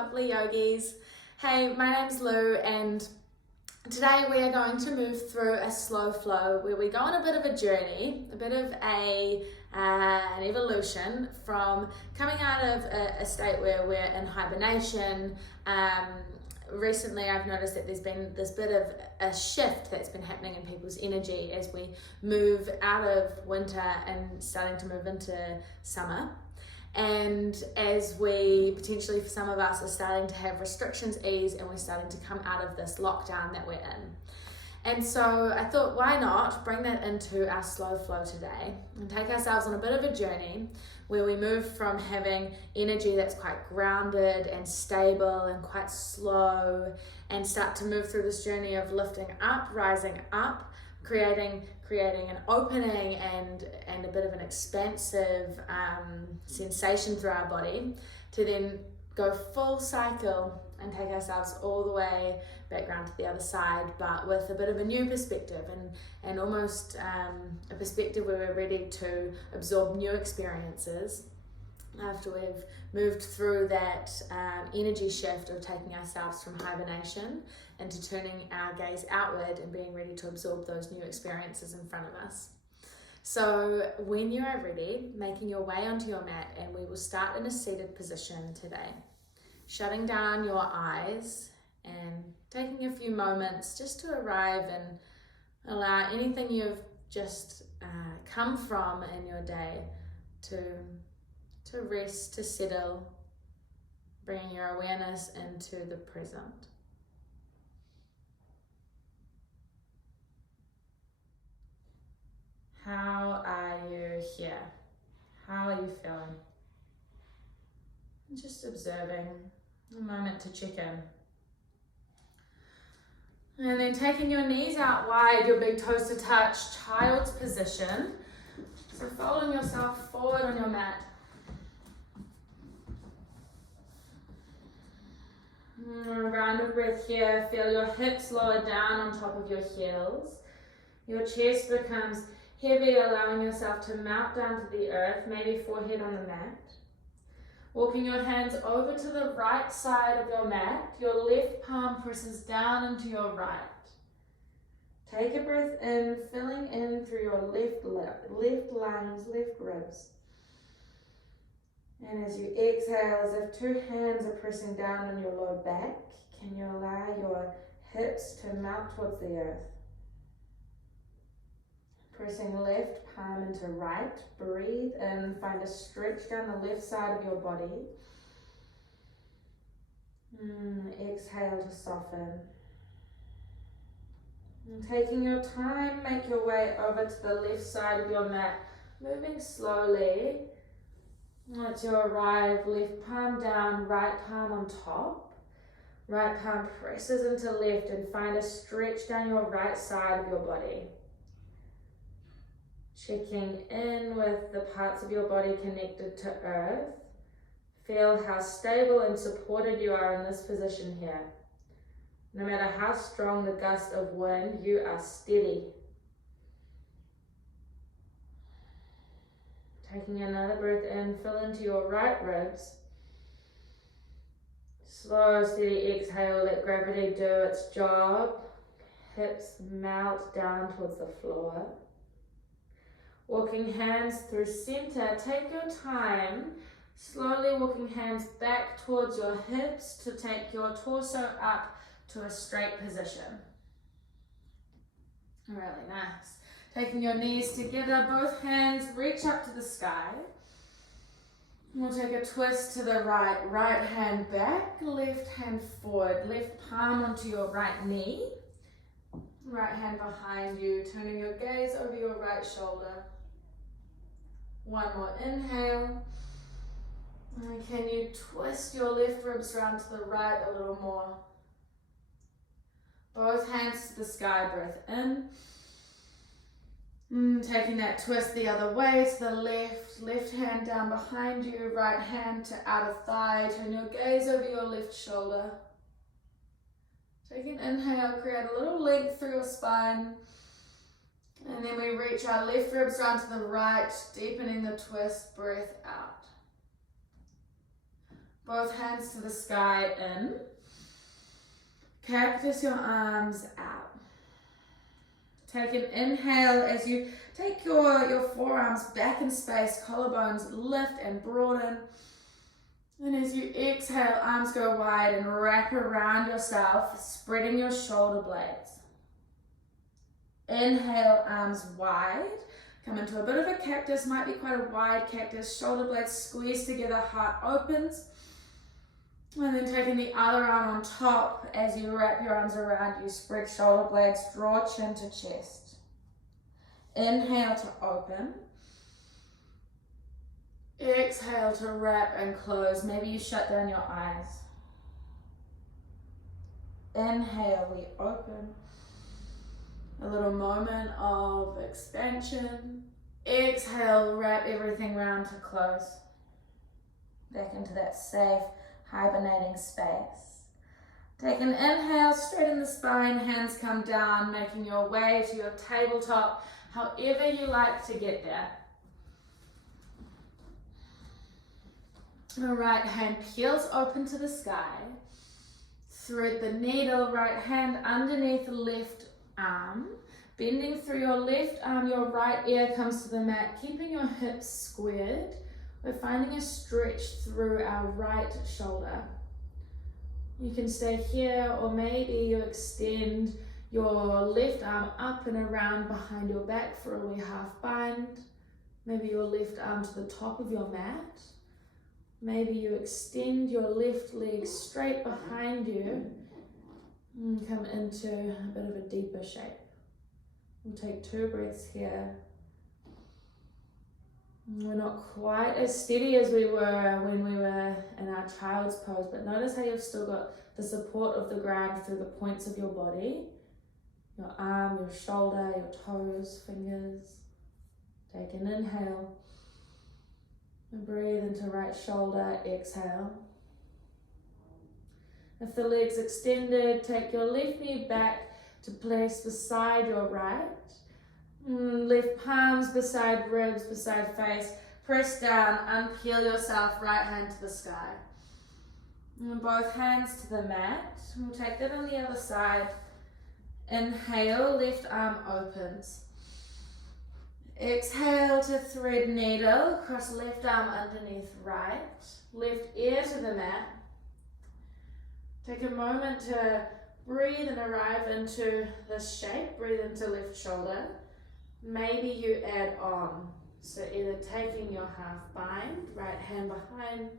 lovely yogis. Hey, my name's Lou and today we are going to move through a slow flow where we go on a bit of a journey, a bit of an evolution from coming out of a state where we're in hibernation. Recently I've noticed that there's been this bit of a shift that's been happening in people's energy as we move out of winter and starting to move into summer. And as we potentially, for some of us, are starting to have restrictions ease and we're starting to come out of this lockdown that we're in. And so I thought, why not bring that into our slow flow today and take ourselves on a bit of a journey where we move from having energy that's quite grounded and stable and quite slow and start to move through this journey of lifting up, rising up, creating an opening and a bit of an expansive sensation through our body, to then go full cycle and take ourselves all the way back around to the other side, but with a bit of a new perspective and almost a perspective where we're ready to absorb new experiences after we've moved through that energy shift of taking ourselves from hibernation into turning our gaze outward and being ready to absorb those new experiences in front of us. So when you are ready, making your way onto your mat, and we will start in a seated position today. Shutting down your eyes and taking a few moments just to arrive and allow anything you've just come from in your day to rest, to settle, bringing your awareness into the present. How are you here? How are you feeling? Just observing, a moment to check in. And then taking your knees out wide, your big toes to touch, child's position. So folding yourself forward on your mat. A round of breath here. Feel your hips lower down on top of your heels. Your chest becomes heavy, allowing yourself to mount down to the earth, maybe forehead on the mat. Walking your hands over to the right side of your mat. Your left palm presses down into your right. Take a breath in, filling in through your left lungs, left ribs. And as you exhale, as if two hands are pressing down on your lower back, can you allow your hips to mount towards the earth? Pressing left palm into right, breathe in, find a stretch down the left side of your body. Exhale to soften. And taking your time, make your way over to the left side of your mat, moving slowly. Once you arrive, left palm down, right palm on top. Right palm presses into left and find a stretch down your right side of your body. Checking in with the parts of your body connected to earth. Feel how stable and supported you are in this position here. No matter how strong the gust of wind, you are steady. Taking another breath in, fill into your right ribs. Slow, steady exhale, let gravity do its job. Hips melt down towards the floor. Walking hands through center, take your time, slowly walking hands back towards your hips to take your torso up to a straight position. Really nice. Taking your knees together, both hands reach up to the sky. We'll take a twist to the right, right hand back, left hand forward, left palm onto your right knee, right hand behind you, turning your gaze over your right shoulder. One more inhale. And can you twist your left ribs round to the right a little more? Both hands to the sky, breath in. Taking that twist the other way to the left hand down behind you, right hand to outer thigh, turn your gaze over your left shoulder. Take an inhale, create a little length through your spine. And then we reach our left ribs down to the right, deepening the twist, breath out. Both hands to the sky, in. Cactus your arms out. Take an inhale as you take your forearms back in space, collarbones lift and broaden. And as you exhale, arms go wide and wrap around yourself, spreading your shoulder blades. Inhale, arms wide. Come into a bit of a cactus, might be quite a wide cactus. Shoulder blades squeeze together, heart opens. And then taking the other arm on top as you wrap your arms around you, spread shoulder blades, draw chin to chest. Inhale to open. Exhale to wrap and close. Maybe you shut down your eyes. Inhale, we open. A little moment of expansion. Exhale, wrap everything round to close. Back into that safe, hibernating space. Take an inhale, straighten the spine, hands come down, making your way to your tabletop, however you like to get there. The right hand peels open to the sky. Thread the needle, right hand underneath the left arm. Bending through your left arm, your right ear comes to the mat, keeping your hips squared. We're finding a stretch through our right shoulder. You can stay here, or maybe you extend your left arm up and around behind your back for a wee half bind. Maybe your left arm to the top of your mat. Maybe you extend your left leg straight behind you and come into a bit of a deeper shape. We'll take 2 breaths here. We're not quite as steady as we were when we were in our child's pose, but notice how you've still got the support of the ground through the points of your body. Your arm, your shoulder, your toes, fingers. Take an inhale. And breathe into right shoulder, exhale. If the leg's extended, take your left knee back to place beside your right. Left palms beside ribs, beside face. Press down, unpeel yourself, right hand to the sky. And both hands to the mat. We'll take that on the other side. Inhale, left arm opens. Exhale to thread needle, cross left arm underneath right, left ear to the mat. Take a moment to breathe and arrive into this shape. Breathe into left shoulder. Maybe you add on. So either taking your half bind, right hand behind,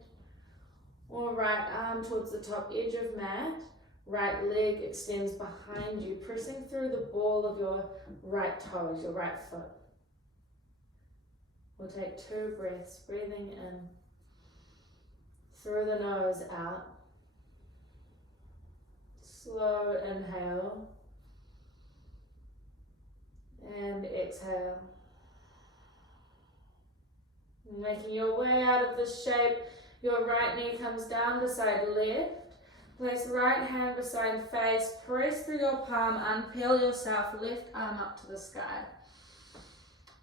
or right arm towards the top edge of mat. Right leg extends behind you, pressing through the ball of your right toes, your right foot. We'll take 2 breaths, breathing in, through the nose, out. Slow inhale, and exhale. Making your way out of this shape, your right knee comes down beside left. Place right hand beside face, press through your palm, unpeel yourself, left arm up to the sky.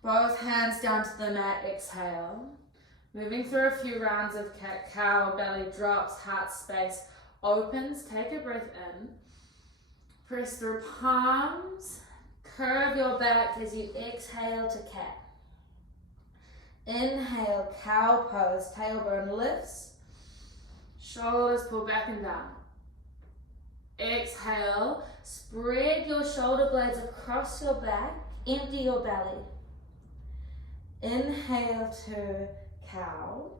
Both hands down to the mat, exhale. Moving through a few rounds of cat-cow, belly drops, heart space opens. Take a breath in. Press through palms. Curve your back as you exhale to cat. Inhale, cow pose, tailbone lifts. Shoulders pull back and down. Exhale, spread your shoulder blades across your back, empty your belly. Inhale to cow.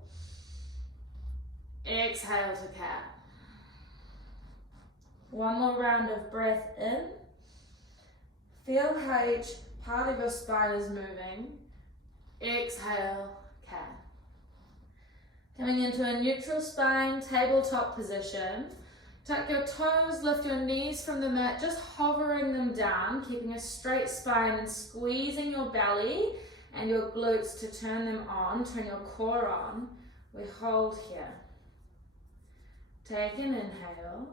Exhale to cat. One more round of breath in. Feel how each part of your spine is moving. Exhale, cat. Coming into a neutral spine, tabletop position. Tuck your toes, lift your knees from the mat, just hovering them down, keeping a straight spine and squeezing your belly and your glutes to turn them on, turn your core on. We hold here. Take an inhale.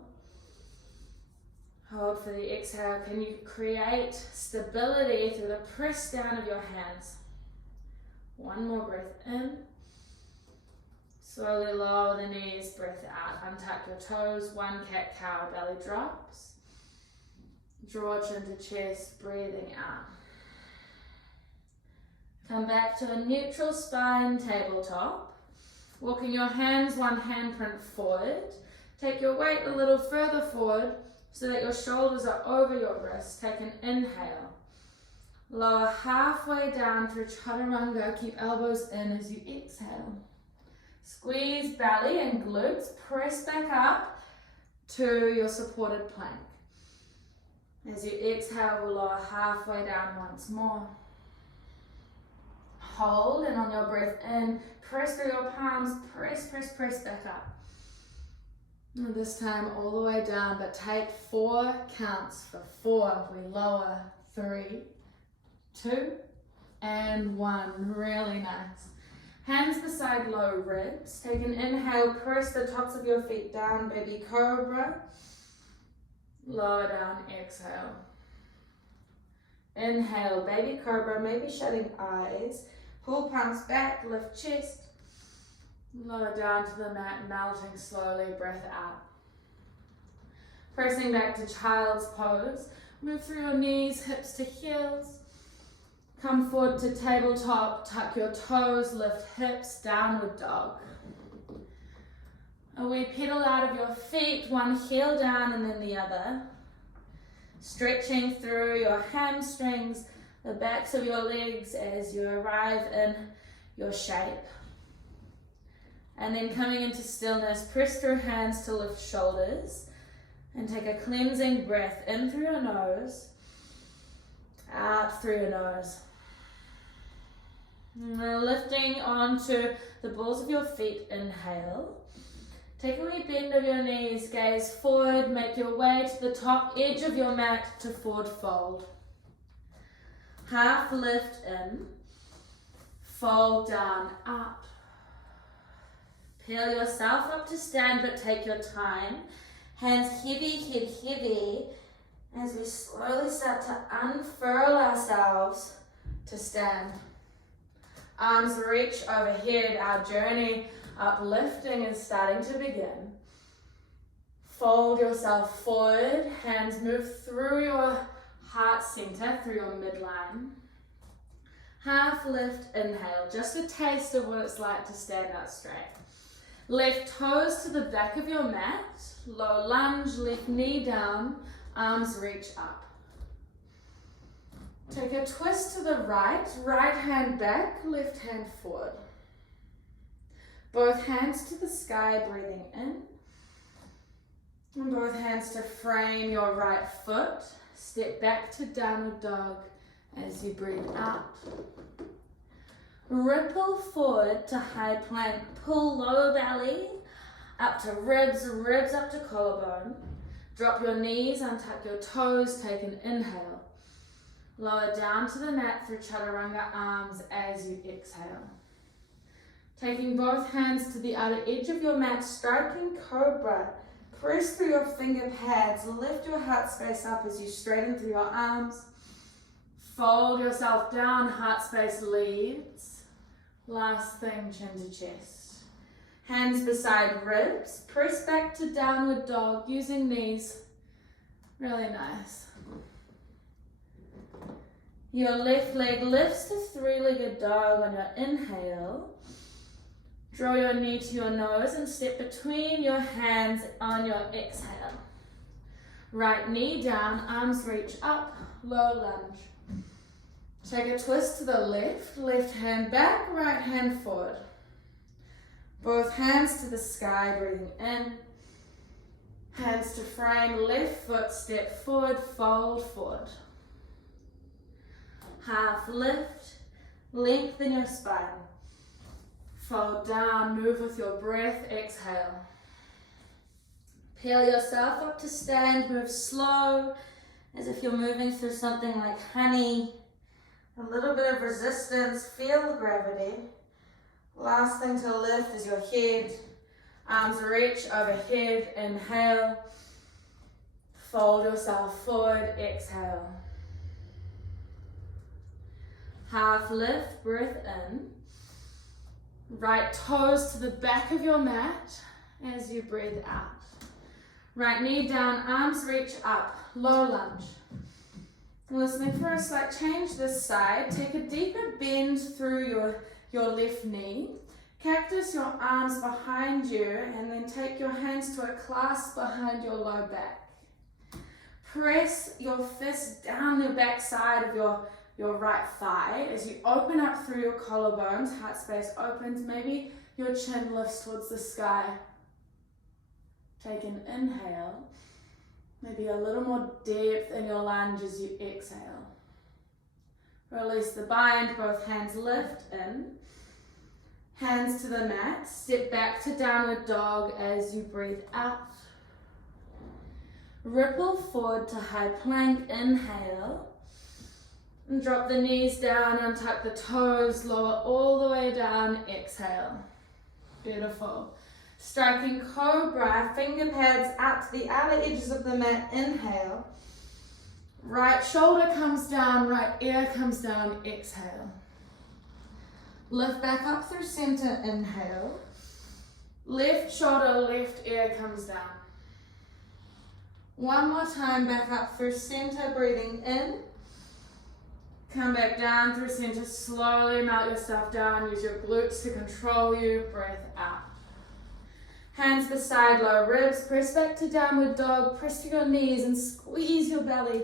Hold for the exhale. Can you create stability through the press down of your hands? One more breath in. Slowly lower the knees, breath out. Untuck your toes, one cat-cow, belly drops. Draw chin to chest, breathing out. Come back to a neutral spine, tabletop. Walking your hands, one handprint forward. Take your weight a little further forward so that your shoulders are over your wrists. Take an inhale. Lower halfway down through chaturanga. Keep elbows in as you exhale. Squeeze belly and glutes. Press back up to your supported plank. As you exhale, we'll lower halfway down once more. Hold, and on your breath in, press through your palms, press back up. And this time all the way down, but take 4 counts. For 4, we lower, 3, 2, and 1. Really nice. Hands beside low ribs. Take an inhale, press the tops of your feet down, baby cobra. Lower down, exhale. Inhale, baby cobra, maybe shutting eyes. Pull palms back, lift chest. Lower down to the mat, melting slowly, breath out. Pressing back to child's pose. Move through your knees, hips to heels. Come forward to tabletop, tuck your toes, lift hips, downward dog. A wee pedal out of your feet, one heel down and then the other. Stretching through your hamstrings, the backs of your legs as you arrive in your shape. And then coming into stillness, press through hands to lift shoulders and take a cleansing breath in through your nose, out through your nose. And then lifting onto the balls of your feet, inhale. Take a wee bend of your knees, gaze forward, make your way to the top edge of your mat to forward fold. Half lift in, fold down, up. Peel yourself up to stand, but take your time. Hands heavy, head heavy, as we slowly start to unfurl ourselves to stand. Arms reach overhead, our journey uplifting is starting to begin. Fold yourself forward, hands move through your heart center, through your midline. Half lift, inhale, just a taste of what it's like to stand up straight. Left toes to the back of your mat, low lunge, left knee down, arms reach up. Take a twist to the right, right hand back, left hand forward. Both hands to the sky, breathing in. And both hands to frame your right foot. Step back to downward dog as you breathe out. Ripple forward to high plank. Pull lower belly up to ribs, ribs up to collarbone. Drop your knees, untuck your toes, take an inhale. Lower down to the mat through chaturanga arms as you exhale. Taking both hands to the outer edge of your mat, striking cobra. Press through your finger pads, lift your heart space up as you straighten through your arms. Fold yourself down, heart space leads. Last thing, chin to chest. Hands beside ribs, press back to downward dog using knees. Really nice. Your left leg lifts to three-legged dog on your inhale. Draw your knee to your nose and step between your hands on your exhale. Right knee down, arms reach up, low lunge. Take a twist to the left, left hand back, right hand forward. Both hands to the sky, breathing in. Hands to frame, left foot, step forward, fold forward. Half lift, lengthen your spine. Fold down, move with your breath, exhale. Peel yourself up to stand, move slow, as if you're moving through something like honey. A little bit of resistance, feel the gravity. Last thing to lift is your head. Arms reach overhead, inhale. Fold yourself forward, exhale. Half lift, breath in. Right toes to the back of your mat as you breathe out. Right knee down, arms reach up, low lunge. Listening for a slight change this side. Take a deeper bend through your left knee. Cactus your arms behind you and then take your hands to a clasp behind your low back. Press your fist down the back side of your right thigh as you open up through your collarbones, heart space opens, maybe your chin lifts towards the sky. Take an inhale, maybe a little more depth in your lunge as you exhale. Release the bind, both hands lift in. Hands to the mat, step back to downward dog as you breathe out. Ripple forward to high plank, inhale. And drop the knees down, untuck the toes, lower all the way down, exhale. Beautiful. Striking cobra, finger pads out to the outer edges of the mat, inhale. Right shoulder comes down, right ear comes down, exhale. Lift back up through center, inhale. Left shoulder, left ear comes down. One more time, back up through center, breathing in. Come back down through center, slowly melt yourself down. Use your glutes to control you, breath out. Hands beside low ribs, press back to downward dog, press to your knees and squeeze your belly.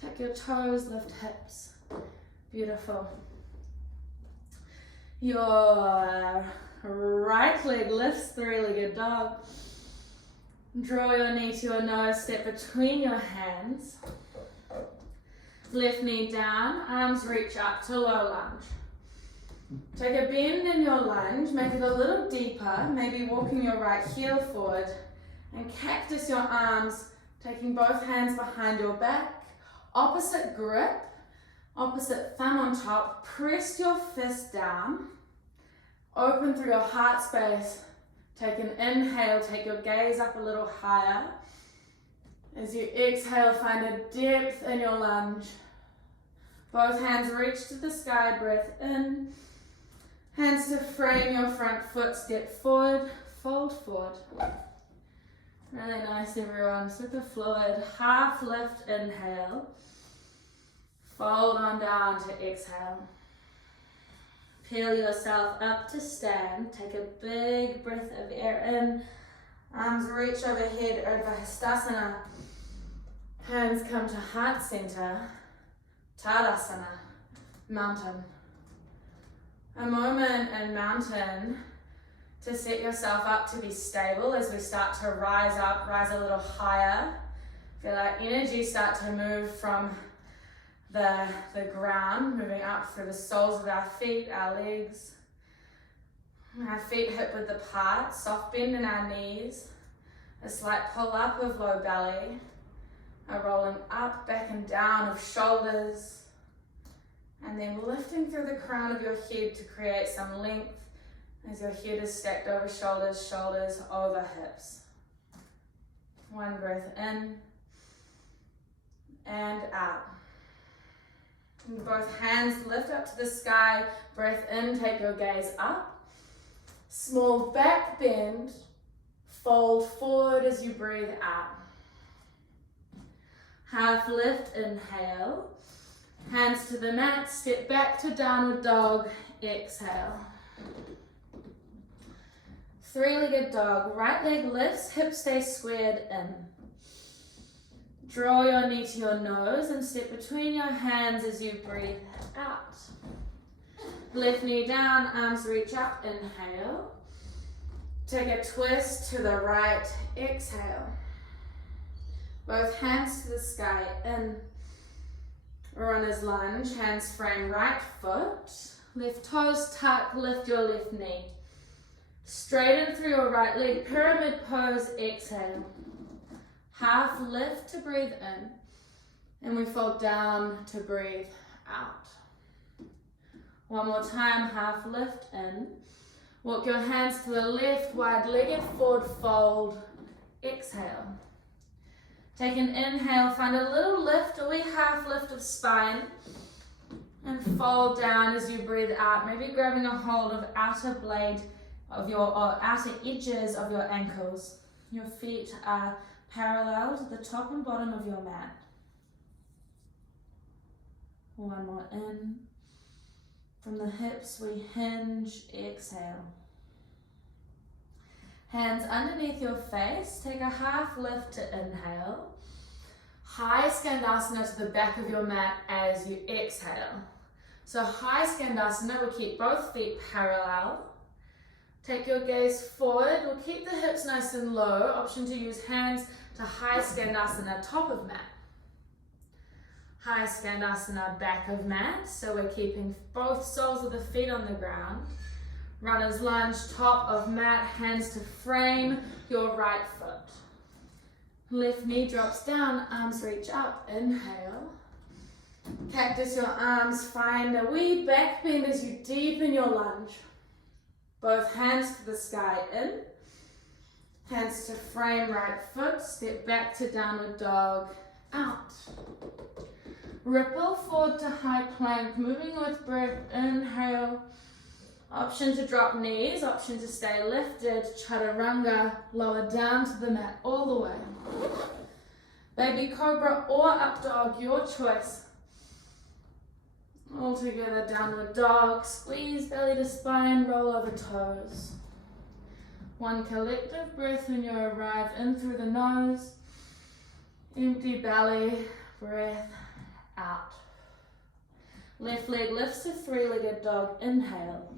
Tuck your toes, lift hips. Beautiful. Your right leg lifts, three-legged dog. Draw your knee to your nose, step between your hands. Left knee down, arms reach up to low lunge. Take a bend in your lunge, make it a little deeper, maybe walking your right heel forward. And cactus your arms, taking both hands behind your back. Opposite grip, opposite thumb on top. Press your fist down. Open through your heart space. Take an inhale, take your gaze up a little higher. As you exhale, find a depth in your lunge. Both hands reach to the sky, breath in. Hands to frame your front foot, step forward, fold forward. Really nice, everyone, super fluid. Half lift, inhale. Fold on down to exhale. Peel yourself up to stand. Take a big breath of air in. Arms reach overhead, Hibernating. Hands come to heart center. Tadasana Mountain. A moment in mountain to set yourself up to be stable as we start to rise up, rise a little higher. Feel our energy start to move from the ground, moving up through the soles of our feet, our legs. Our feet hip width apart, soft bend in our knees. A slight pull up of low belly. A rolling up, back and down of shoulders. And then lifting through the crown of your head to create some length as your head is stacked over shoulders, shoulders over hips. One breath in and out. And both hands lift up to the sky, breath in, take your gaze up. Small back bend, fold forward as you breathe out. Half lift, inhale. Hands to the mat, step back to downward dog, exhale. Three-legged dog, right leg lifts, hips stay squared in. Draw your knee to your nose and step between your hands as you breathe out. Left knee down, arms reach up, inhale. Take a twist to the right, exhale. Both hands to the sky, in. Runner's lunge, hands frame right foot. Left toes tuck, lift your left knee. Straighten through your right leg, pyramid pose, exhale. Half lift to breathe in. And we fold down to breathe out. One more time, half lift in. Walk your hands to the left, wide-legged forward fold, exhale. Take an inhale, find a little lift, a wee half lift of spine. And fold down as you breathe out, maybe grabbing a hold of outer blade of your, or outer edges of your ankles. Your feet are parallel to the top and bottom of your mat. One more in. From the hips we hinge, exhale. Hands underneath your face, take a half lift to inhale. High Skandasana to the back of your mat as you exhale. So high Skandasana, we'll keep both feet parallel. Take your gaze forward, we'll keep the hips nice and low. Option to use hands to high Skandasana, top of mat. High Skandasana, back of mat. So we're keeping both soles of the feet on the ground. Runner's lunge, top of mat, hands to frame your right foot. Left knee drops down, arms reach up, inhale. Cactus your arms, find a wee back bend as you deepen your lunge. Both hands to the sky, in. Hands to frame right foot, step back to downward dog, out. Ripple forward to high plank, moving with breath, inhale. Option to drop knees, option to stay lifted, chaturanga, lower down to the mat all the way. Baby cobra or up dog, your choice. All together, downward dog, squeeze belly to spine, roll over toes. One collective breath when you arrive in through the nose. Empty belly, breath out. Left leg lifts to three-legged dog, inhale.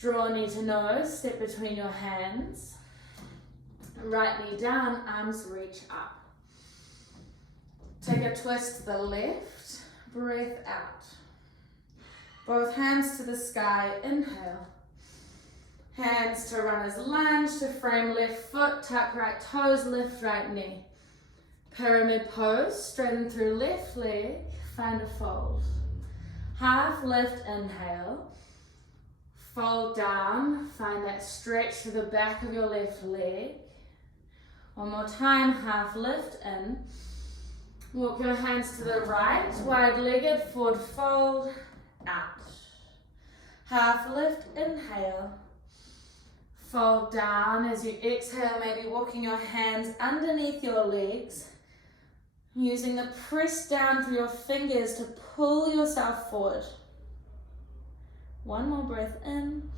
Draw knee to nose, step between your hands. Right knee down, arms reach up. Take a twist to the left, breath out. Both hands to the sky, inhale. Hands to runner's lunge, to frame left foot, tuck right toes, lift right knee. Pyramid pose, straighten through left leg, find a fold. Half lift, inhale. Fold down, find that stretch through the back of your left leg. One more time, half lift in. Walk your hands to the right, wide-legged, forward fold, out. Half lift, inhale. Fold down as you exhale, maybe walking your hands underneath your legs, using the press down through your fingers to pull yourself forward. One more breath in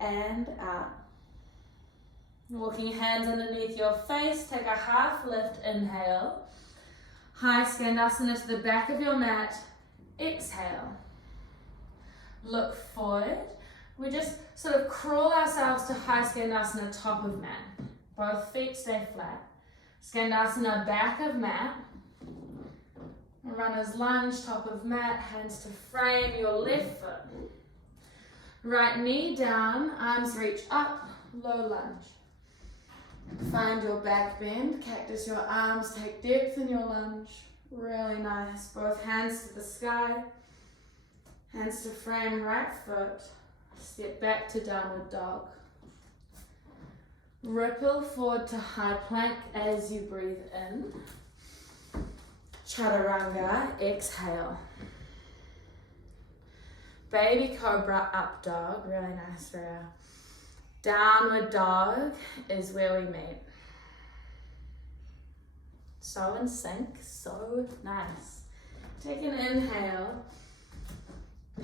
and out. Walking hands underneath your face, take a half lift, inhale. High Skandasana to the back of your mat, exhale. Look forward. We just sort of crawl ourselves to high Skandasana, top of mat. Both feet stay flat. Skandasana, back of mat. Runner's lunge, top of mat, hands to frame your left foot. Right knee down, arms reach up, low lunge. Find your back bend, cactus your arms, take depth in your lunge. Really nice. Both hands to the sky. Hands to frame right foot. Step back to downward dog. Ripple forward to high plank as you breathe in. Chaturanga, exhale. Baby cobra, up dog, really nice for you. Downward dog is where we meet. So in sync, so nice. Take an inhale,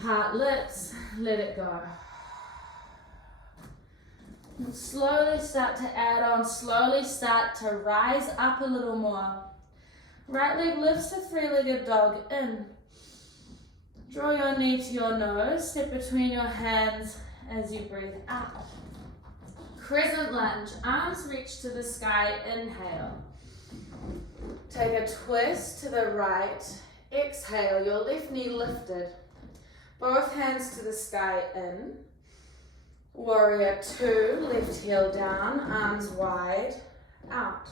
part lips, let it go. And slowly start to add on, slowly start to rise up a little more. Right leg lifts to three-legged dog, in. Draw your knee to your nose, step between your hands as you breathe out. Crescent lunge, arms reach to the sky, inhale. Take a twist to the right, exhale, your left knee lifted. Both hands to the sky, in. Warrior two, left heel down, arms wide, out.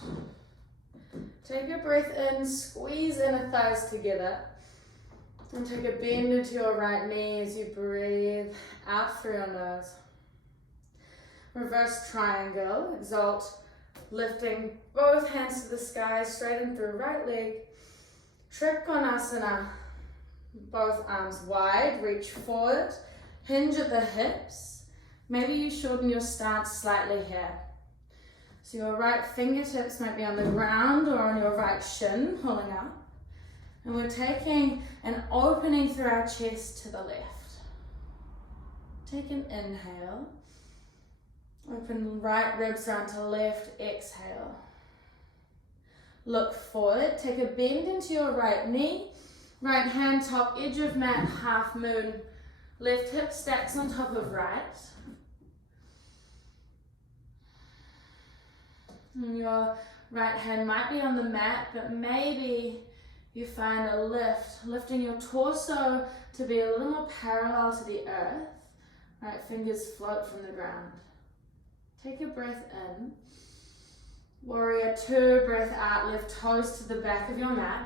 Take a breath in, squeeze inner thighs together. And take a bend into your right knee as you breathe out through your nose. Reverse triangle, exalt, lifting both hands to the sky, straighten through right leg. Trikonasana, Both arms wide, reach forward, hinge at the hips. Maybe you shorten your stance slightly here. So your right fingertips might be on the ground or on your right shin, pulling up. And we're taking an opening through our chest to the left. Take an inhale. Open right ribs around to left, exhale. Look forward, take a bend into your right knee. Right hand top edge of mat, half moon. Left hip stacks on top of right. And your right hand might be on the mat, but maybe you find a lift, lifting your torso to be a little more parallel to the earth. Right fingers float from the ground. Take a breath in. Warrior two, breath out, lift toes to the back of your mat.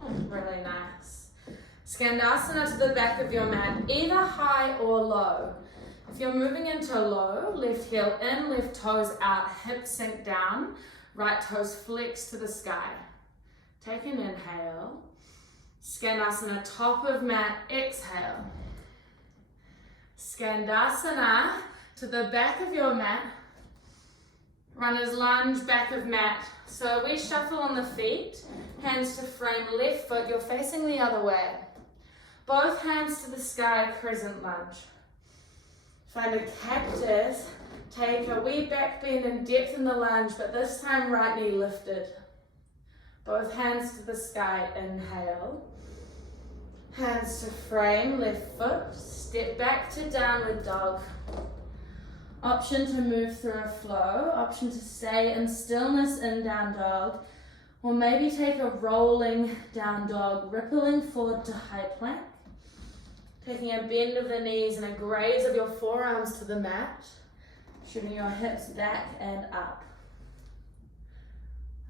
Really nice. Skandasana to the back of your mat, either high or low. If you're moving into low, left heel in, left toes out, hips sink down, right toes flex to the sky. Take an inhale. Skandasana, top of mat, exhale. Skandasana to the back of your mat. Runner's lunge, back of mat. So we shuffle on the feet, hands to frame, left foot, you're facing the other way. Both hands to the sky, crescent lunge. Find a cactus, take a wee back bend and depth in the lunge, but this time right knee lifted. Both hands to the sky, inhale. Hands to frame, left foot, step back to downward dog. Option to move through a flow, option to stay in stillness in down dog, or maybe take a rolling down dog, rippling forward to high plank. Taking a bend of the knees and a graze of your forearms to the mat, shooting your hips back and up.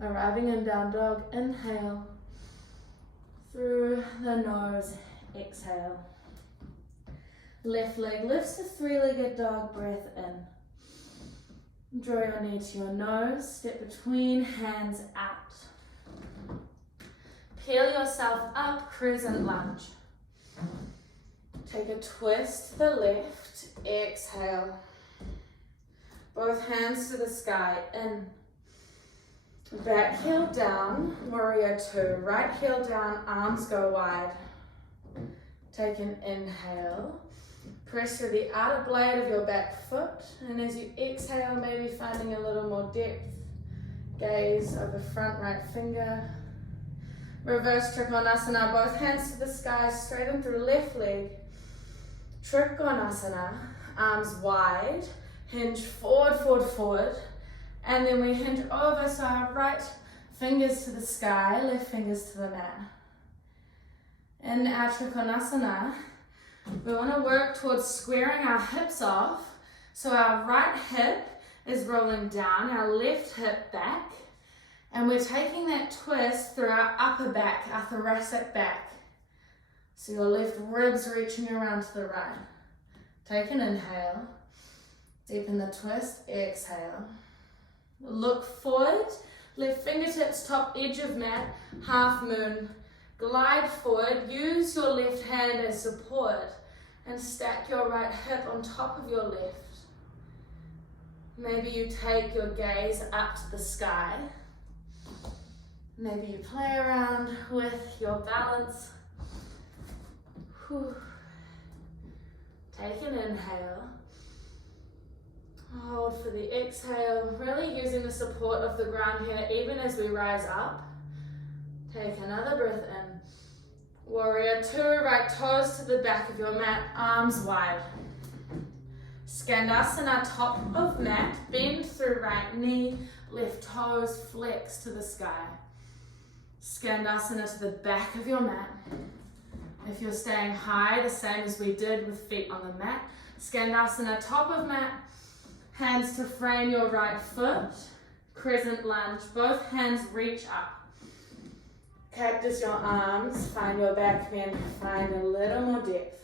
Arriving in down dog, inhale. Through the nose, exhale. Left leg lifts to three-legged dog, breath in. Draw your knee to your nose, step between, hands out. Peel yourself up, crescent lunge. Take a twist to the left, exhale. Both hands to the sky, in. Back heel down, warrior two. Right heel down, arms go wide. Take an inhale. Press through the outer blade of your back foot. And as you exhale, maybe finding a little more depth. Gaze over front right finger. Reverse Trikonasana, both hands to the sky, straighten through left leg. Trikonasana, arms wide, hinge forward, forward, forward. And then we hinge over, so our right fingers to the sky, left fingers to the mat. In our Trikonasana, we want to work towards squaring our hips off. So our right hip is rolling down, our left hip back. And we're taking that twist through our upper back, our thoracic back. So your left ribs reaching around to the right. Take an inhale. Deepen the twist, exhale. Look forward, left fingertips top edge of mat, half moon. Glide forward, use your left hand as support and stack your right hip on top of your left. Maybe you take your gaze up to the sky. Maybe you play around with your balance. Whew. Take an inhale. Hold for the exhale, really using the support of the ground here even as we rise up. Take another breath in. Warrior two, right toes to the back of your mat, arms wide. Skandasana, top of mat, bend through right knee, left toes flex to the sky. Skandasana to the back of your mat. If you're staying high, the same as we did with feet on the mat. Skandasana, top of mat, hands to frame your right foot, crescent lunge, both hands reach up. Cactus your arms, find your back bend, find a little more depth.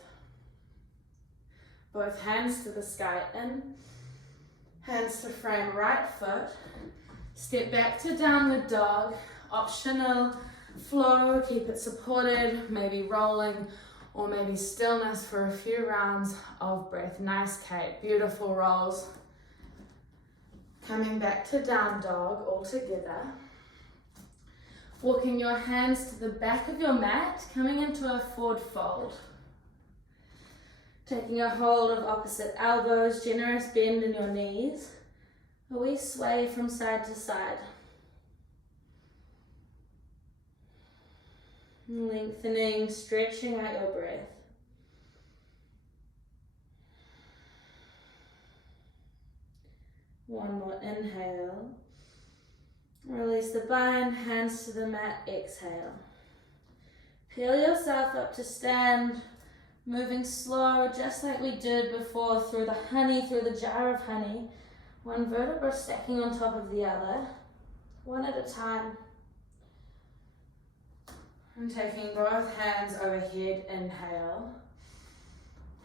Both hands to the sky, in. Hands to frame right foot. Step back to downward dog. Optional flow, keep it supported, maybe rolling or maybe stillness for a few rounds of breath. Nice, Kate, beautiful rolls. Coming back to down dog all together. Walking your hands to the back of your mat, coming into a forward fold. Taking a hold of opposite elbows, generous bend in your knees. A wee sway from side to side. Lengthening, stretching out your breath. One more inhale. Release the bind, hands to the mat, exhale. Peel yourself up to stand, moving slow, just like we did before, through the honey, through the jar of honey. One vertebra stacking on top of the other, one at a time. And taking both hands overhead, inhale.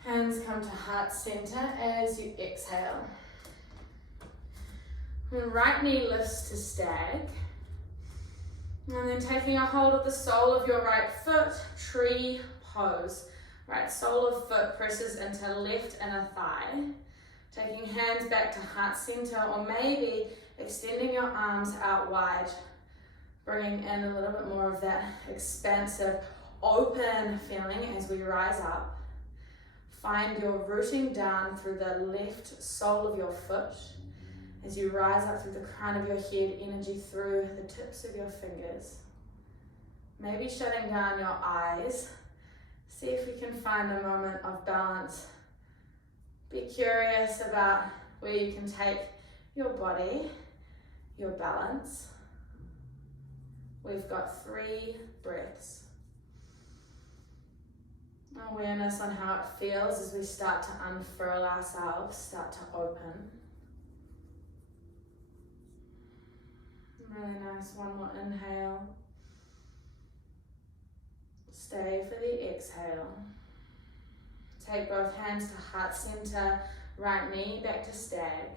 Hands come to heart center as you exhale. And right knee lifts to stag. And then taking a hold of the sole of your right foot, tree pose. Right sole of foot presses into left inner thigh. Taking hands back to heart center, or maybe extending your arms out wide. Bringing in a little bit more of that expansive, open feeling as we rise up. Find your rooting down through the left sole of your foot. As you rise up through the crown of your head, energy through the tips of your fingers. Maybe shutting down your eyes. See if we can find a moment of balance. Be curious about where you can take your body, your balance. We've got 3 breaths. Awareness on how it feels as we start to unfurl ourselves, start to open. Really nice, one more inhale. Stay for the exhale. Take both hands to heart center, right knee back to stag.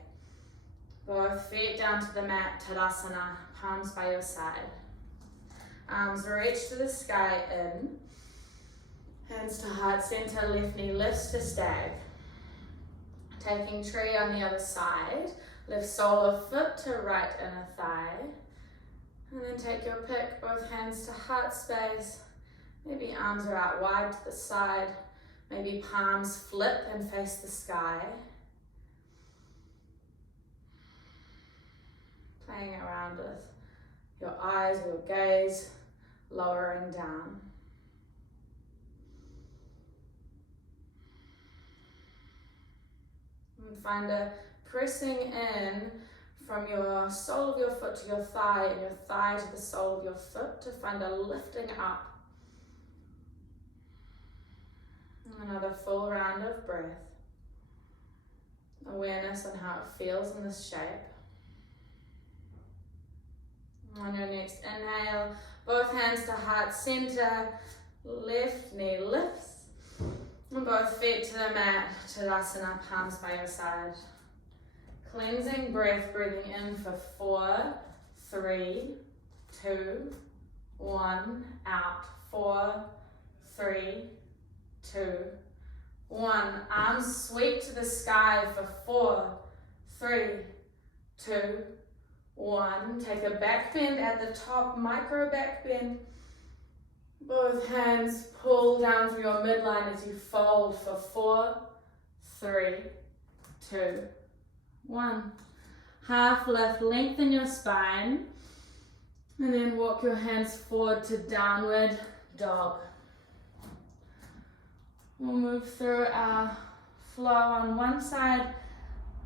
Both feet down to the mat, Tadasana, palms by your side. Arms reach to the sky in. Hands to heart center, left knee lifts to stag. Taking tree on the other side. Left sole of foot to right inner thigh. And then take your pick, both hands to heart space. Maybe arms are out wide to the side. Maybe palms flip and face the sky. Playing around with your eyes, your gaze, lowering down. And find a pressing in from your sole of your foot to your thigh, and your thigh to the sole of your foot, to find a lifting up. Another full round of breath. Awareness on how it feels in this shape. On your next inhale, both hands to heart center, left knee lifts, and both feet to the mat, Tadasana, palms by your side. Cleansing breath, breathing in for 4, 3, 2, 1, out. 4, 3, 2, 1. Arms sweep to the sky for 4, 3, 2, 1. Take a back bend at the top, micro back bend. Both hands pull down through your midline as you fold for 4, 3, 2, 1. Half lift, lengthen your spine, and then walk your hands forward to downward dog. We'll move through our flow on one side,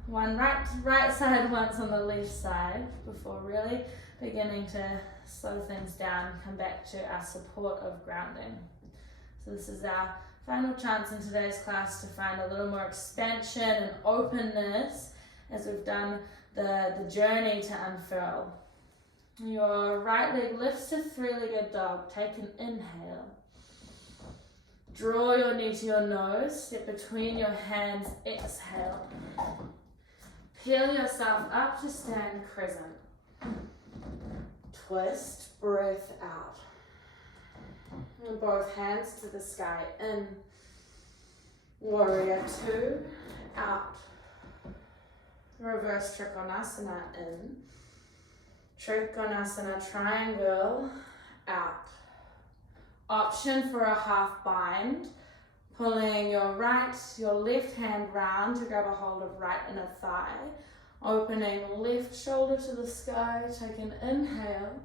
one right side, once on the left side, before really beginning to slow things down, come back to our support of grounding. So this is our final chance in today's class to find a little more expansion and openness as we've done the journey to unfurl. Your right leg lifts to 3-legged dog. Take an inhale. Draw your knee to your nose, step between your hands, exhale. Peel yourself up to stand crescent. Twist, breath out. And both hands to the sky, in. Warrior two, out. Reverse Trikonasana, in. Trikonasana triangle, out. Option for a half bind, pulling your left hand round to grab a hold of right inner thigh, opening left shoulder to the sky, take an inhale,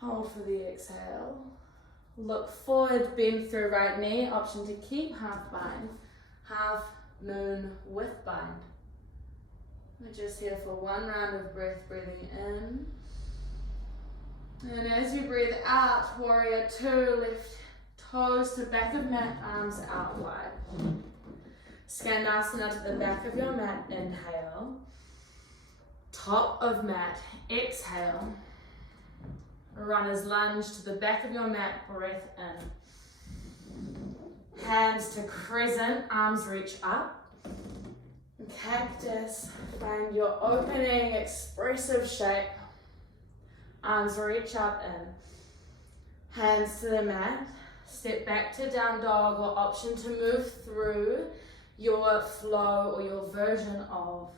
hold for the exhale, look forward, bend through right knee, option to keep half bind, half moon with bind. We're just here for one round of breath, breathing in. And as you breathe out, warrior two, lift toes to back of mat, arms out wide. Skandasana to the back of your mat, inhale. Top of mat, exhale. Runner's lunge to the back of your mat, breath in. Hands to crescent, arms reach up. Cactus, find your opening, expressive shape. Arms reach up in. Hands to the mat. Step back to down dog, or option to move through your flow or your version of.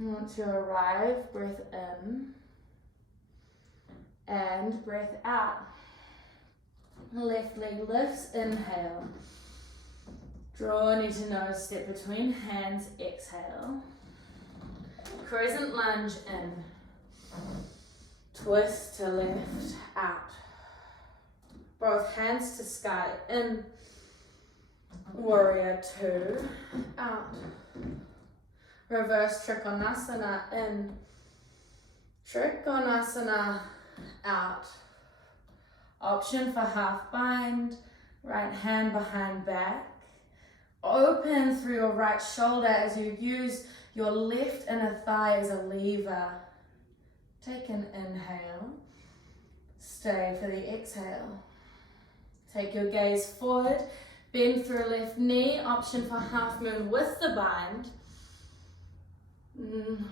Once you arrive, breath in and breath out. Left leg lifts, inhale. Draw knee to nose, step between hands, exhale. Crescent lunge in. Twist to left, out. Both hands to sky, in. Warrior two, out. Reverse Trikonasana, in. Trikonasana, out. Option for half bind, right hand behind back. Open through your right shoulder as you use your left inner thigh as a lever. Take an inhale. Stay for the exhale. Take your gaze forward. Bend through left knee. Option for half moon with the bind.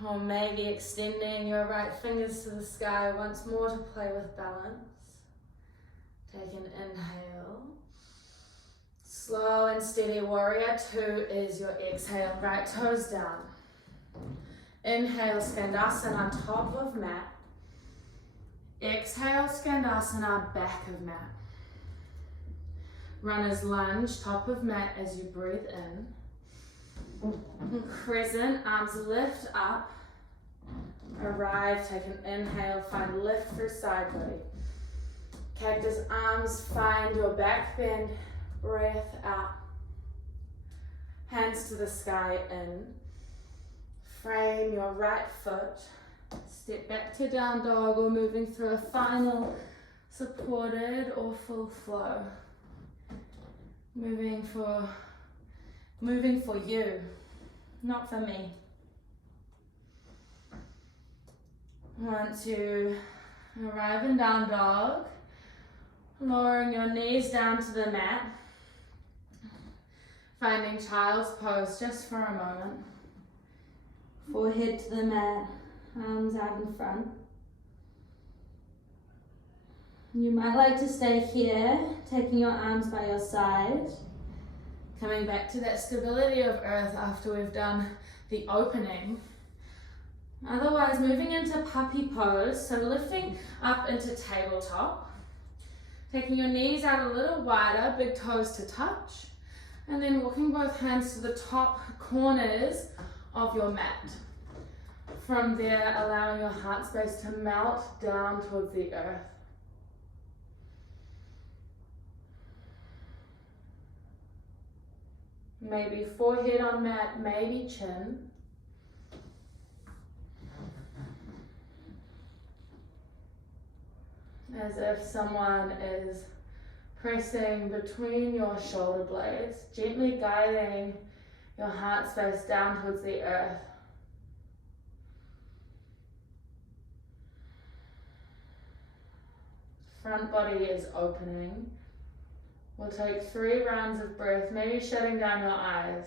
Or maybe extending your right fingers to the sky once more to play with balance. Take an inhale. Slow and steady warrior two is your exhale. Right toes down. Inhale, Skandasana, top of mat. Exhale, Skandasana, back of mat. Runner's lunge, top of mat as you breathe in. Crescent, arms lift up. Arrive, take an inhale, find lift through side body. Cactus, arms, find your back bend. Breath out. Hands to the sky, in. Frame your right foot. Step back to down dog, or moving through a final supported or full flow. Moving for you, not for me. Once you arrive in down dog, lowering your knees down to the mat. Finding child's pose just for a moment. Forehead to the mat, arms out in front. You might like to stay here, taking your arms by your side. Coming back to that stability of earth after we've done the opening. Otherwise, moving into puppy pose, so lifting up into tabletop. Taking your knees out a little wider, big toes to touch. And then walking both hands to the top corners of your mat. From there, allowing your heart space to melt down towards the earth. Maybe forehead on mat, maybe chin. As if someone is pressing between your shoulder blades, gently guiding your heart space down towards the earth. Front body is opening. We'll take 3 rounds of breath, maybe shutting down your eyes.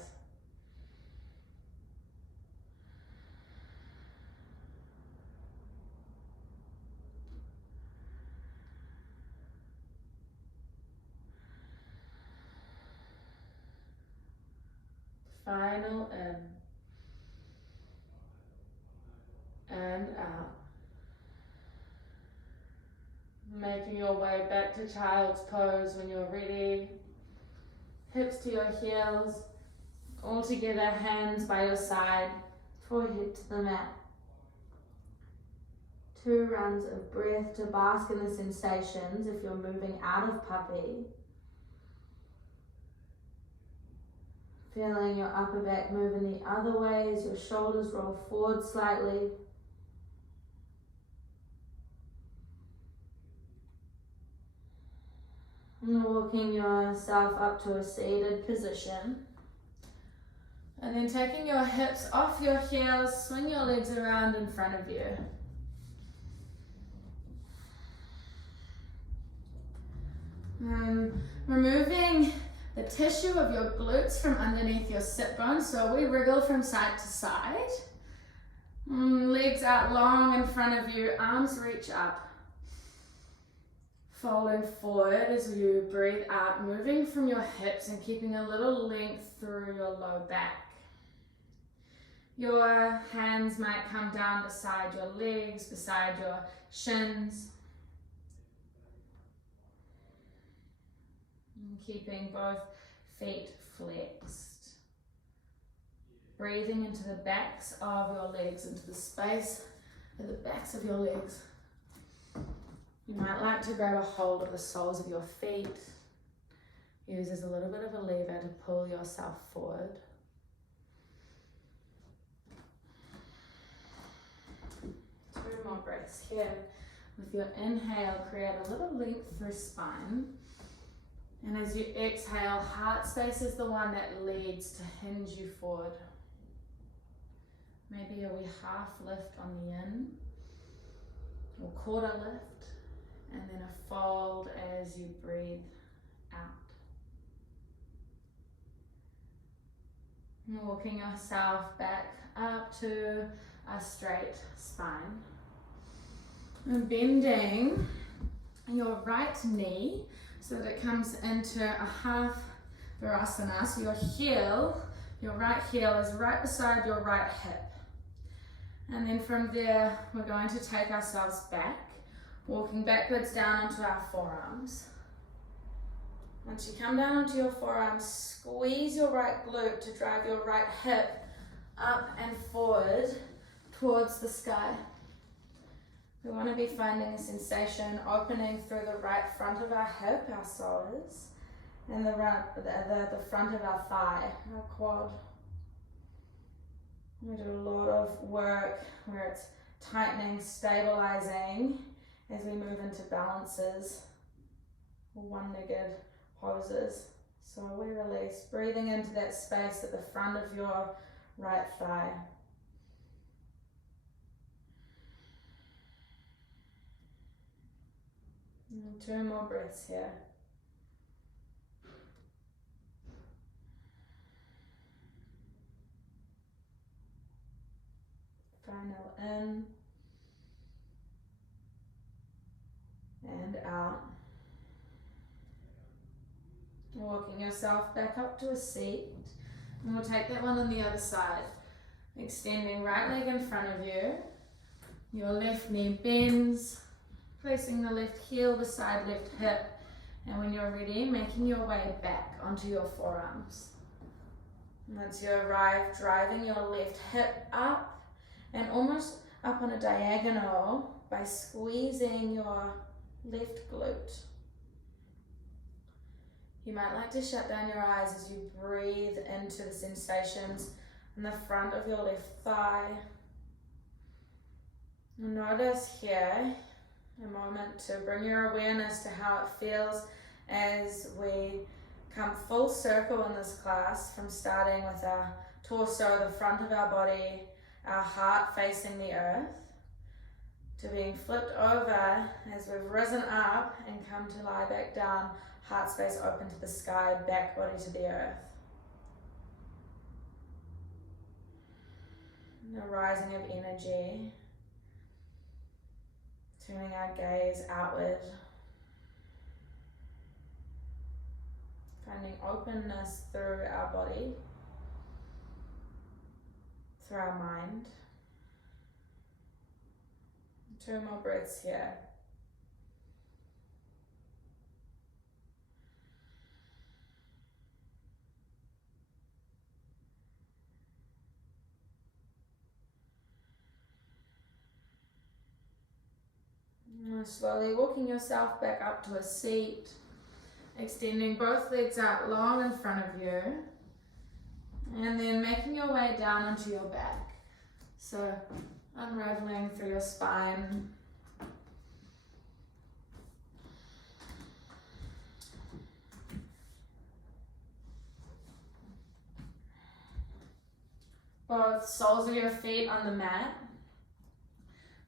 Final in and out. Making your way back to child's pose when you're ready. Hips to your heels, all together, hands by your side, forehead to the mat. 2 rounds of breath to bask in the sensations if you're moving out of puppy. Feeling your upper back move in the other way as your shoulders roll forward slightly. And walking yourself up to a seated position. And then taking your hips off your heels, swing your legs around in front of you. Removing the tissue of your glutes from underneath your sit bones, so we wriggle from side to side. Legs out long in front of you, arms reach up. Folding forward as you breathe out, moving from your hips and keeping a little length through your low back. Your hands might come down beside your legs, beside your shins. And keeping both feet flexed. Breathing into the backs of your legs, into the space at the backs of your legs. You might like to grab a hold of the soles of your feet. Use as a little bit of a lever to pull yourself forward. Two more breaths here. With your inhale, create a little length through spine. And as you exhale, heart space is the one that leads to hinge you forward. Maybe a wee half lift on the in, or quarter lift, and then a fold as you breathe out. And walking yourself back up to a straight spine. And bending your right knee so that it comes into a half Virasana. So your right heel is right beside your right hip. And then from there, we're going to take ourselves back, walking backwards down onto our forearms. Once you come down onto your forearms, squeeze your right glute to drive your right hip up and forward towards the sky. We want to be finding a sensation opening through the right front of our hip, our shoulders, and the front of our thigh, our quad. We do a lot of work where it's tightening, stabilizing as we move into balances or one-legged poses. So we release, breathing into that space at the front of your right thigh. And 2 more breaths here. Final in and out. Walking yourself back up to a seat. And we'll take that one on the other side. Extending right leg in front of you. Your left knee bends. Placing the left heel beside left hip. And when you're ready, making your way back onto your forearms. And once you arrive, driving your left hip up and almost up on a diagonal by squeezing your left glute. You might like to shut down your eyes as you breathe into the sensations in the front of your left thigh. And notice here a moment to bring your awareness to how it feels as we come full circle in this class, from starting with our torso, the front of our body, our heart facing the earth, to being flipped over as we've risen up and come to lie back down, heart space open to the sky, back body to the earth. And a rising of energy, turning our gaze outward, finding openness through our body. for our mind. 2 more breaths here. And slowly walking yourself back up to a seat, extending both legs out long in front of you, and then making your way down onto your back. So unraveling through your spine. Both soles of your feet on the mat,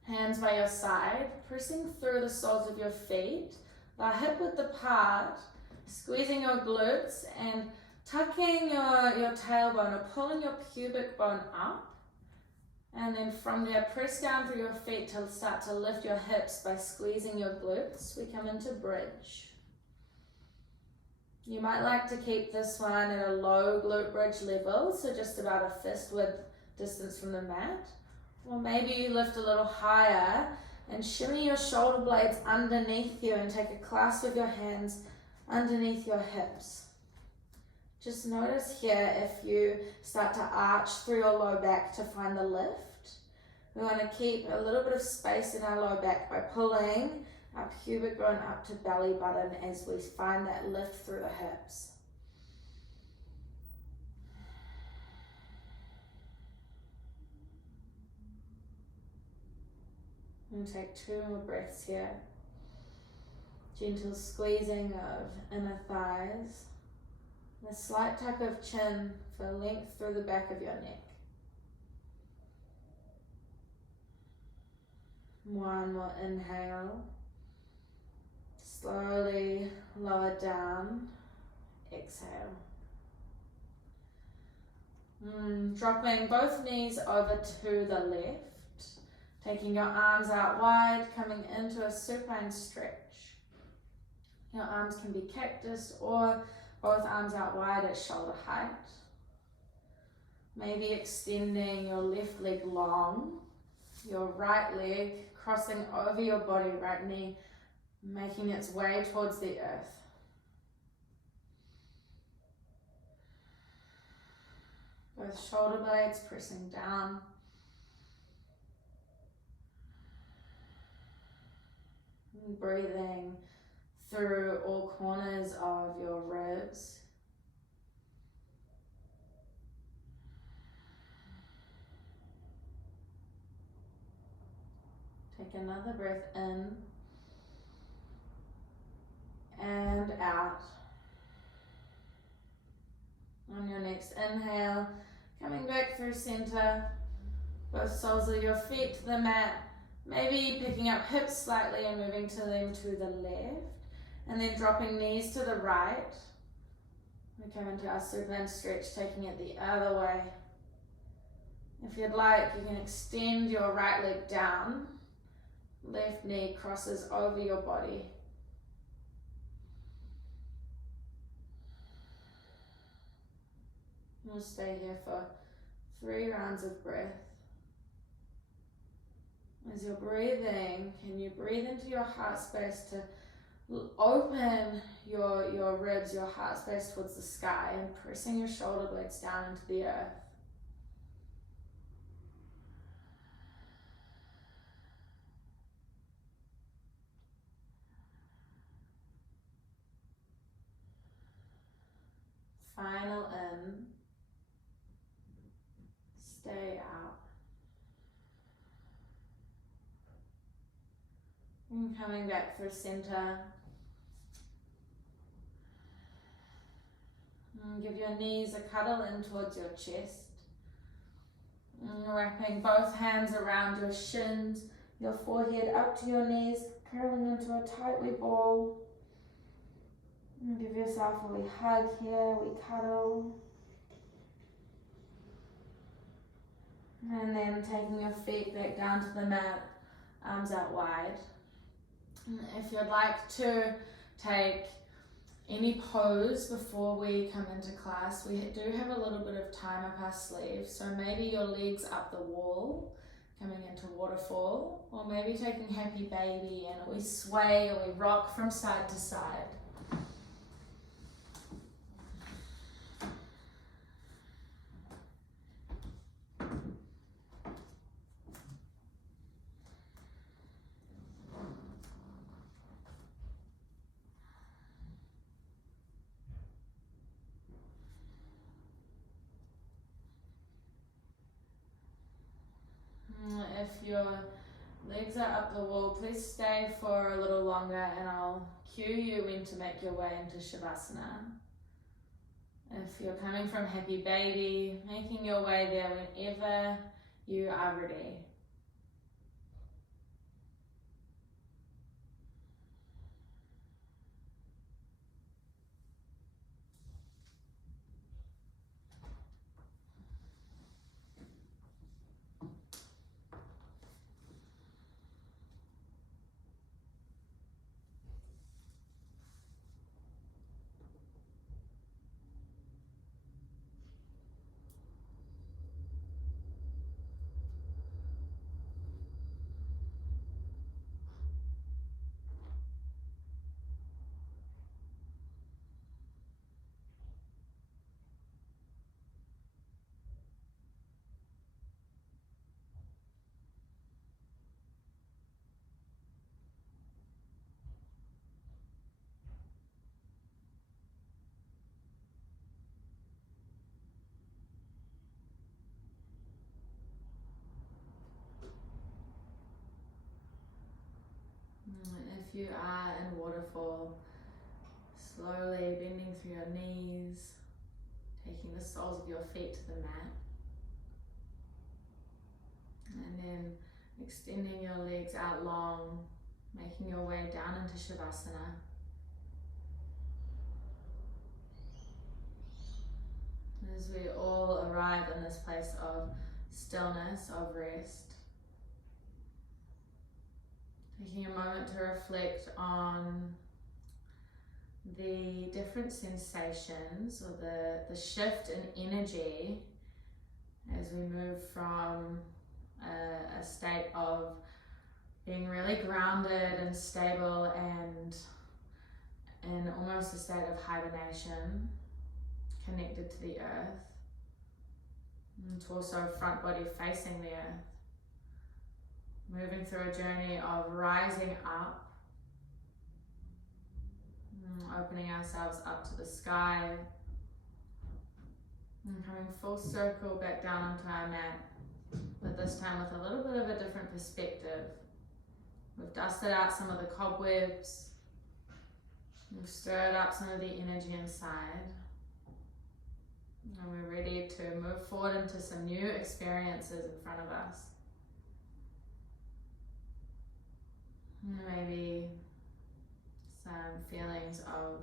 hands by your side, pressing through the soles of your feet, hip width apart, squeezing your glutes and tucking your tailbone or pulling your pubic bone up. And then from there, press down through your feet to start to lift your hips by squeezing your glutes. We come into bridge. You might like to keep this one at a low glute bridge level, so just about a fist width distance from the mat. Or maybe you lift a little higher and shimmy your shoulder blades underneath you and take a clasp with your hands underneath your hips. Just notice here if you start to arch through your low back to find the lift. We want to keep a little bit of space in our low back by pulling our pubic bone up to belly button as we find that lift through the hips. And take 2 more breaths here. Gentle squeezing of inner thighs. A slight tuck of chin for length through the back of your neck. 1 more inhale. Slowly lower down. Exhale. Dropping both knees over to the left. Taking your arms out wide, coming into a supine stretch. Your arms can be cactus or both arms out wide at shoulder height. Maybe extending your left leg long, your right leg crossing over your body, right knee making its way towards the earth. Both shoulder blades pressing down. And breathing through all corners of your ribs. Take another breath in and out. On your next inhale, coming back through center, both soles of your feet to the mat, maybe picking up hips slightly and moving them to the left, and then dropping knees to the right. We come into our supine stretch, taking it the other way. If you'd like, you can extend your right leg down, left knee crosses over your body. We'll stay here for 3 rounds of breath. As you're breathing, can you breathe into your heart space to open your ribs, your heart space towards the sky, and pressing your shoulder blades down into the earth. Final in. Stay out. And coming back through center. And give your knees a cuddle in towards your chest. And wrapping both hands around your shins, your forehead up to your knees, curling into a tight wee ball. And give yourself a wee hug here, we cuddle. And then taking your feet back down to the mat, arms out wide. And if you'd like to take any pose before we come into class. We do have a little bit of time up our sleeve, so maybe your legs up the wall, coming into waterfall, or maybe taking happy baby and we sway or we rock from side to side. If your legs are up the wall, please stay for a little longer and I'll cue you when to make your way into Shavasana. If you're coming from happy baby, making your way there whenever you are ready. If you are in waterfall, slowly bending through your knees, taking the soles of your feet to the mat, and then extending your legs out long, making your way down into Shavasana. As we all arrive in this place of stillness, of rest, taking a moment to reflect on the different sensations or the shift in energy as we move from a state of being really grounded and stable and in almost a state of hibernation, connected to the earth, and also front body facing the earth. Moving through a journey of rising up, opening ourselves up to the sky, and coming full circle back down onto our mat, but this time with a little bit of a different perspective. We've dusted out some of the cobwebs, we've stirred up some of the energy inside, and we're ready to move forward into some new experiences in front of us. Maybe some feelings of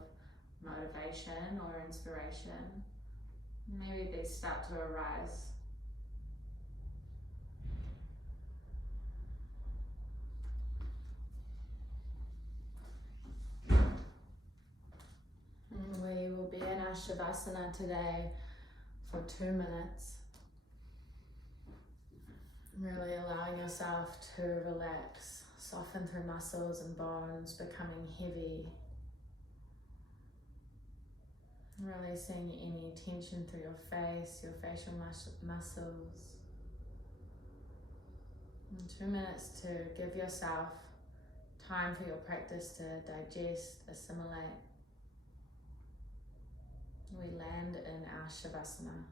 motivation or inspiration. Maybe they start to arise. We will be in our Shavasana today for 2 minutes. Really allowing yourself to relax, soften through muscles and bones, becoming heavy. Releasing any tension through your face, your facial muscles. And 2 minutes to give yourself time for your practice to digest, assimilate. We land in our Shavasana.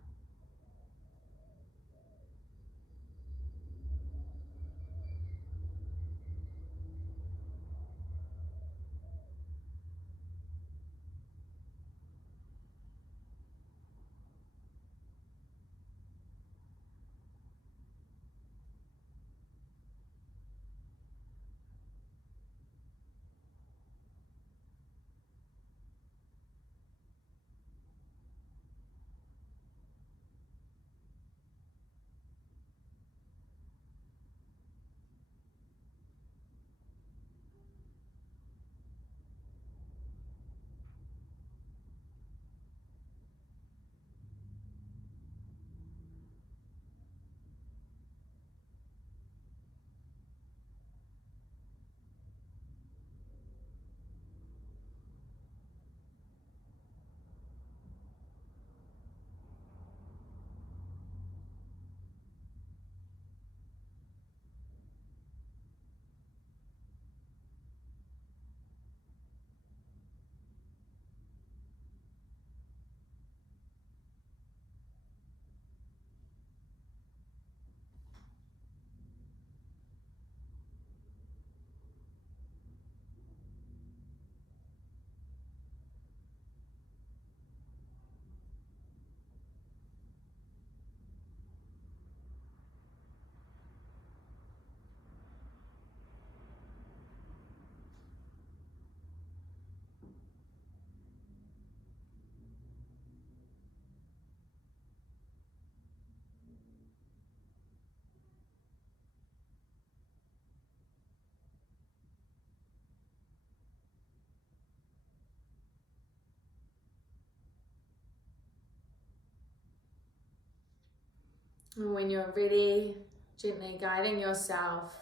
And when you're ready, gently guiding yourself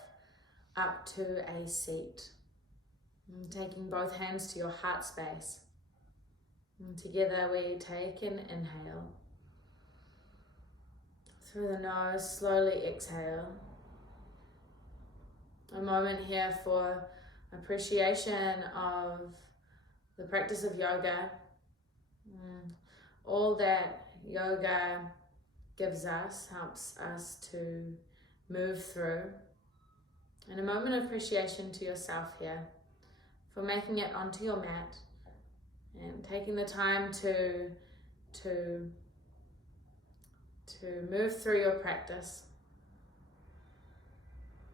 up to a seat. And taking both hands to your heart space. And together we take an inhale. Through the nose, slowly exhale. A moment here for appreciation of the practice of yoga. All that yoga gives us, helps us to move through. And a moment of appreciation to yourself here for making it onto your mat and taking the time to move through your practice.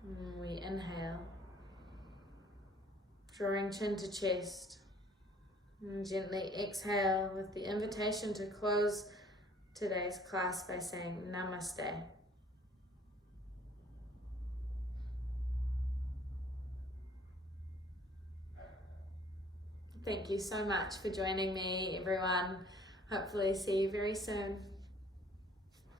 And we inhale, drawing chin to chest, and gently exhale with the invitation to close today's class by saying Namaste. Thank you so much for joining me, everyone. Hopefully see you very soon.